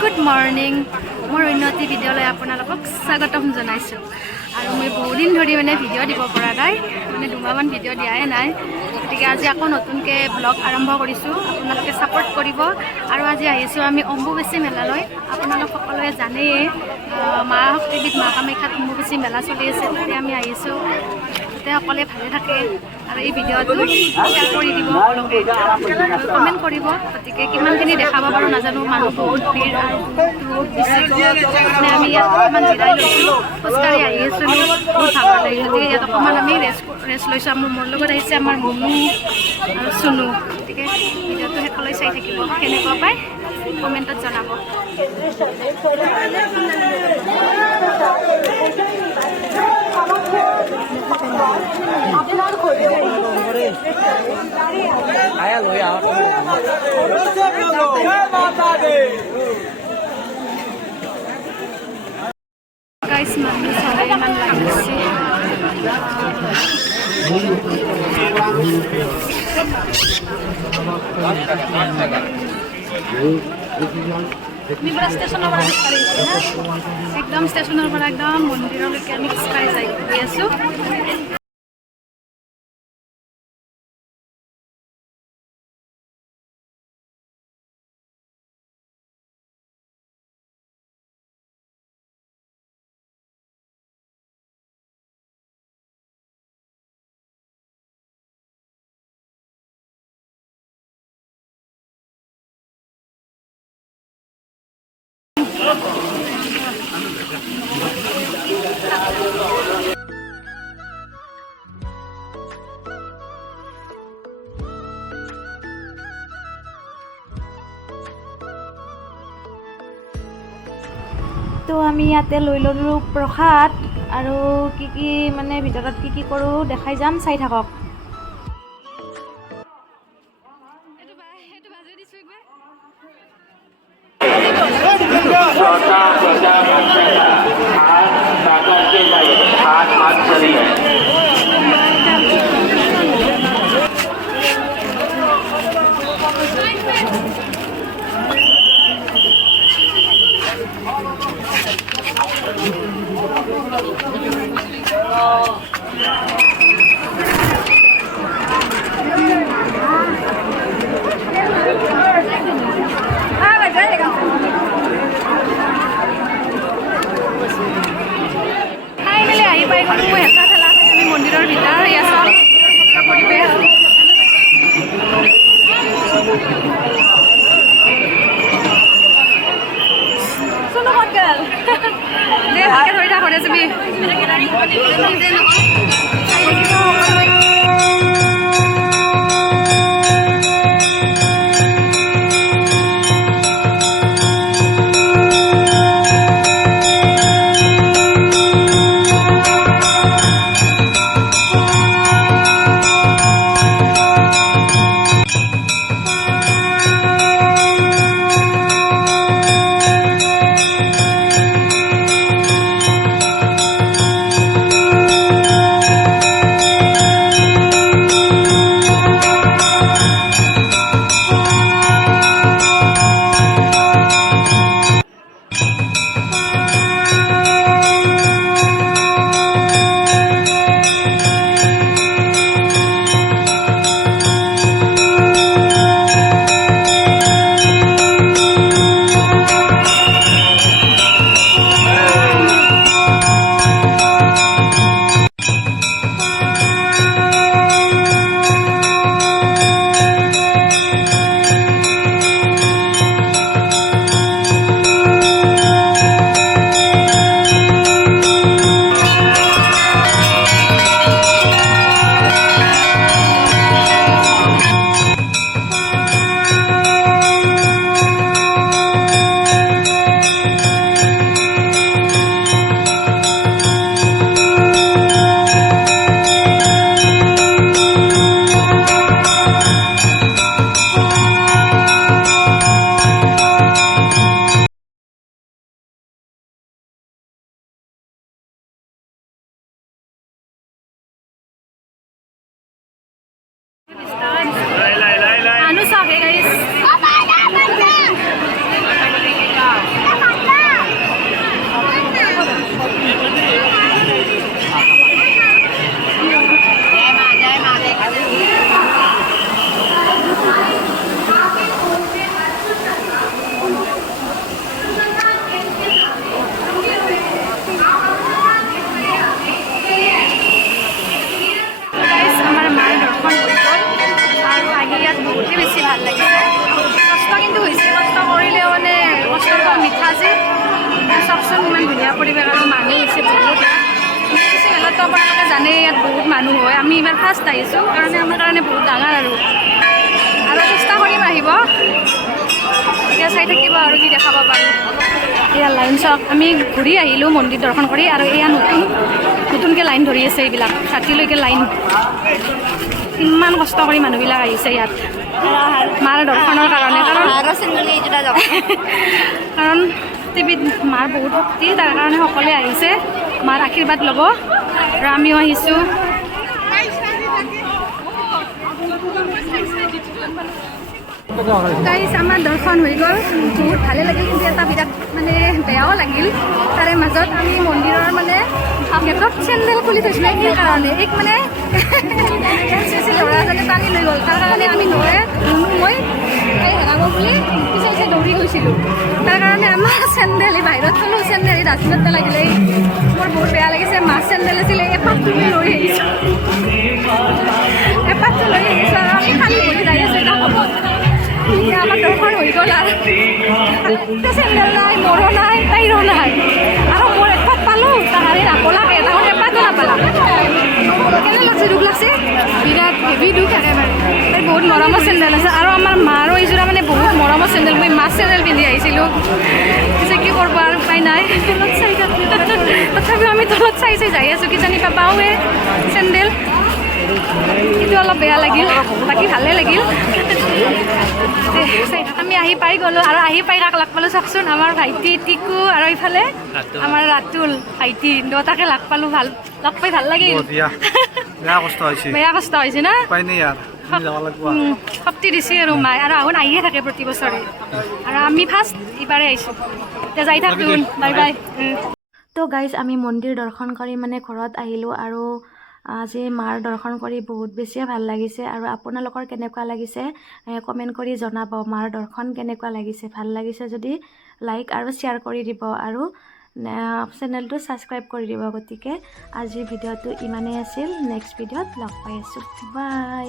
Good morning মোৰ উন্নতি ভিডিঅ'লৈ আপোনালোকক স্বাগতম জনাইছোঁ আৰু মই বহুত দিন ধৰি ভিডিঅ' দিব পৰা নাই দুমাহমান ভিডিঅ' দিয়াই নাই গতিকে আজি আকৌ নতুনকৈ ব্লগ আৰম্ভ কৰিছোঁ আপোনালোকে ছাপোৰ্ট কৰিব আৰু আজি আহিছোঁ আমি অম্বুবাচী মেলালৈ আপোনালোক সকলোৱে জানেই মা শক্তিপীঠ মা কামাখ্যাত অম্বুবাচী মেলা চলি আছে তাতে আমি আহিছোঁ তাতে সকলোৱে ভালে থাকে আৰু এই ভিডিঅ'টো শ্বেয়াৰ কৰি দিব সকলোকে কমেণ্ট কৰিব গতিকে কিমানখিনি দেখাব পাৰোঁ নাজানো মানুহ বহুত ভিৰ আৰু বহুত বেছি আমি ইয়াত অকণমান জিৰাই লৈছোঁ খোজকাঢ়ি আহি আছোঁ বহুত ভাগৰ লাগিছে গতিকে ইয়াত অকণমান আমি ৰেষ্ট লৈছোঁ মোৰ লগত আহিছে আমাৰ মুনু আৰু চুনু গতিকে ভিডিঅ'টো শেষলৈ চাই থাকিব কেনেকুৱা পায় কমেণ্টত জনাব guys মানুহ চবে ইমান লাগিছে একদম ষ্টেচনৰ পৰা একদম মন্দিৰলৈকে আমি খোজকাঢ়ি যাই গৈ আছোঁ তো আমি ইয়াতে লৈ ল'লোঁ প্ৰসাদ আৰু কি ভিতৰত কি কৰোঁ দেখাই যাম চাই থাকক মন্দিৰৰ ভিতৰ ইয়াত পৰিৱেশ চুনু ক'ত গ'ল দে ভালকৈ ধৰি থাক ঘৰে যাবি Ano sa akin guys? চাওকচোন ইমান ধুনীয়া পৰিৱেশ আৰু মানুহ হৈছে বহুত। কিছু মেলাতো আপোনালোকে জানে ইয়াত বহুত মানুহ হয়। আমি এইবাৰ ফাৰ্ষ্ট আহিছোঁ কাৰণে আমাৰ কাৰণে বহুত ডাঙৰ আৰু চেষ্টা কৰিম আহিব। এতিয়া চাই থাকিব আৰু কি দেখাব পাৰোঁ। এয়া লাইন চাওক, আমি ঘূৰি আহিলোঁ মন্দিৰ দৰ্শন কৰি আৰু এয়া নতুনকৈ লাইন ধৰি আছে। এইবিলাক ৰাতিলৈকে লাইন, ইমান কষ্ট কৰি মানুহবিলাক আহিছে ইয়াত মাৰ দৰ্শনৰ কাৰণে। কাৰণ টিভিত মাৰ বহুত শক্তি, তাৰ কাৰণে সকলোৱে আহিছে মাৰ আশীৰ্বাদ ল'ব আৰু আমিও আহিছোঁ। গাইজ আমাৰ দৰ্শন হৈ গ'ল, বহুত ভালে লাগিল, কিন্তু এটা বিৰাট মানে বেয়াও লাগিল। তাৰে মাজত আমি মন্দিৰৰ মানে গেটত চেণ্ডেল খুলি থৈছিলোঁ এই কাৰণে, এক মানে ল'ৰাজনে টানি লৈ গ'ল। তাৰ কাৰণে আমি মই হেৰাব বুলি পিছে দৌৰি গৈছিলোঁ। তাৰ কাৰণে আমাৰ চেণ্ডেল বাহিৰত থলোঁ, চেণ্ডেল ডাষ্টবিনত পেলাইছিলে। মোৰ বহুত বেয়া লাগিছে। মাৰ চেণ্ডেল আছিলে, এপাতটো লৈ আহিছোঁ, এপাতটো লৈ আহিছোঁ আৰু আমি খালি ভৰি যাই আছোঁ। এতিয়া আমাৰ দৰ্শন হৈ গ'ল আৰু চেণ্ডেল নাই, মোৰো নাই, তাইৰো নাই। আৰু মোৰ এপাত পালোঁ, তাহাৰি নাপলাকে, তাহোন এপাতো নাপালা। কেনে লাগছে? দুখ লাগছে, বিৰাট হেভি দুখ একেবাৰে। তাই বহুত মৰমৰ চেণ্ডেল আছে আৰু আমাৰ মাৰো এইযোৰা মানে বহুত মৰমৰ চেণ্ডেল। মই মাৰ চেণ্ডেল পিন্ধি আহিছিলোঁ, পিছে কি কৰিব আৰু উপায় নাই। তলত চাই তথাপিও আমি তলত চাই যাই আছোঁ, কিজানি পাবাওৱে চেণ্ডেল। কিন্তু অলপ বেয়া লাগিল, বাকী ভালে লাগিল। আমি আহি পাই গ'লোঁ আৰু আহি পাই কাক লগ পালোঁ চাওকচোন, আমাৰ ভাইটি টিকু আৰু এইফালে আমাৰ ৰাতুল ভাইটি, দুটাকে লগ পালোঁ। লগ পাই ভাল লাগিল। বেয়া কষ্ট হৈছে না, শক্তি দিছে আৰু মায়ে, আৰু আহুন আহিয়ে থাকে প্ৰতি বছৰে। আৰু আমি ফাৰ্ষ্ট এইবাৰে আহিছোঁ। এতিয়া যাই থাকোঁ, বাই বাই। তো গাইজ আমি মন্দিৰ দৰ্শন কৰি মানে ঘৰত আহিলোঁ আৰু আজি মাৰ দৰ্শন কৰি বহুত বেছিয়ে ভাল লাগিছে। আৰু আপোনালোকৰ কেনেকুৱা লাগিছে কমেণ্ট কৰি জনাব। মাৰ দৰ্শন কেনেকুৱা লাগিছে, ভাল লাগিছে যদি লাইক আৰু শ্বেয়াৰ কৰি দিব আৰু চেনেলটো ছাবস্ক্ৰাইব কৰি দিব। গতিকে আজিৰ ভিডিঅ'টো ইমানেই আছিল, নেক্সট ভিডিঅ'ত লগ পাই আছোঁ, বাই।